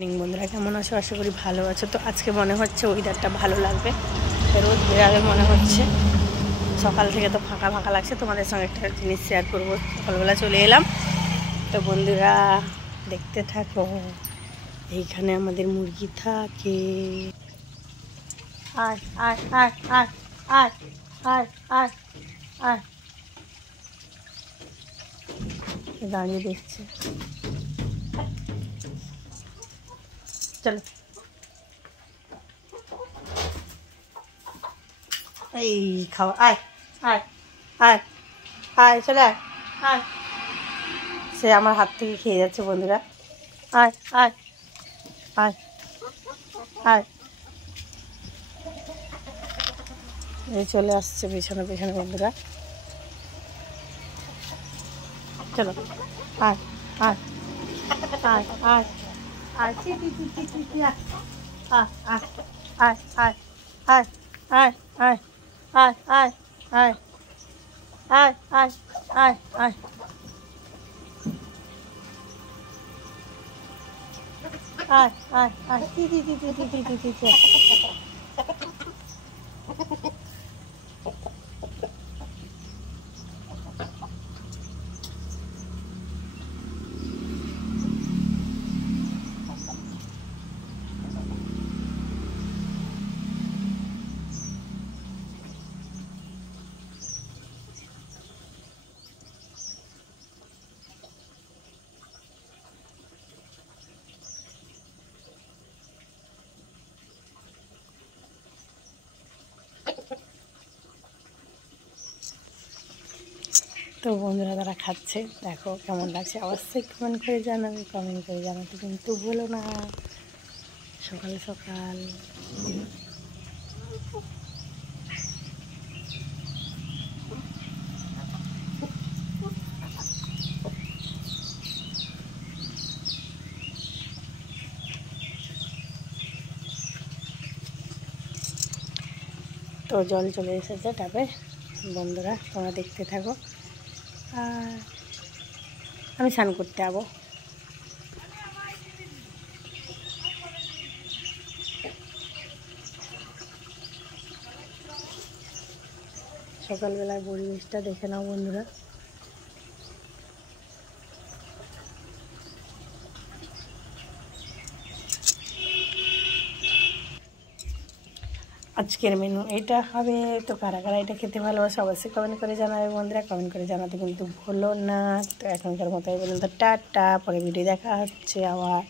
বন্ধুরা কেমন আছো? আশা করি ভালো আছো। তো আজকে মনে হচ্ছে ওয়েদারটা ভালো লাগবে, রোদ বেরাবে মনে হচ্ছে। সকাল থেকে তো ফাঁকা ফাঁকা লাগছে। তোমাদের সঙ্গে একটা জিনিস শেয়ার করবো। সকালবেলা চলে এলাম। তো বন্ধুরা দেখতে থাকো। এইখানে আমাদের মুরগি থাকে। আয় আয় আয় আয় আয় আয় আয় আয়, দাঁড়িয়ে দেখছে। চলো এই খাওয়া, আয় আয় আয় আয় চলে আয় আয়। সে আমার হাত থেকে খেয়ে যাচ্ছে বন্ধুরা। আয় আয় আয় আয়, এই চলে আসছে পেছনে পেছনে বন্ধুরা। চলো আয় আয় আয় আয় আয় চি চি চি চি চি চি আয় আয় আয় আয় আয় আয় আয় আয় আয় আয় আয় আয় আয় আয় আয় আয় আয় চি চি চি চি চি চি চি চি। তো বন্ধুরা তারা খাচ্ছে, দেখো কেমন লাগছে। অবশ্যই কমেন্ট করে জানাবে, কমেন্ট করে জানাতে কিন্তু ভুলো না। সকাল সকাল তো জল চলে এসেছে টাবে। বন্ধুরা তোমরা দেখতে থাকো। আর আমি স্নান করতে যাবো। সকালবেলার পরিবেশটা দেখে নাও বন্ধুরা। আজকের মেনু এটা হবে। তো কারা কারা এটা খেতে ভালোবাসে অবশ্যই কমেন্ট করে জানাবে বন্ধুরা। কমেন্ট করে জানাতে কিন্তু ভুলো না। তো এখনকার মতো এই পর্যন্ত টাটা, পরে ভিডিও দেখা হচ্ছে আবার।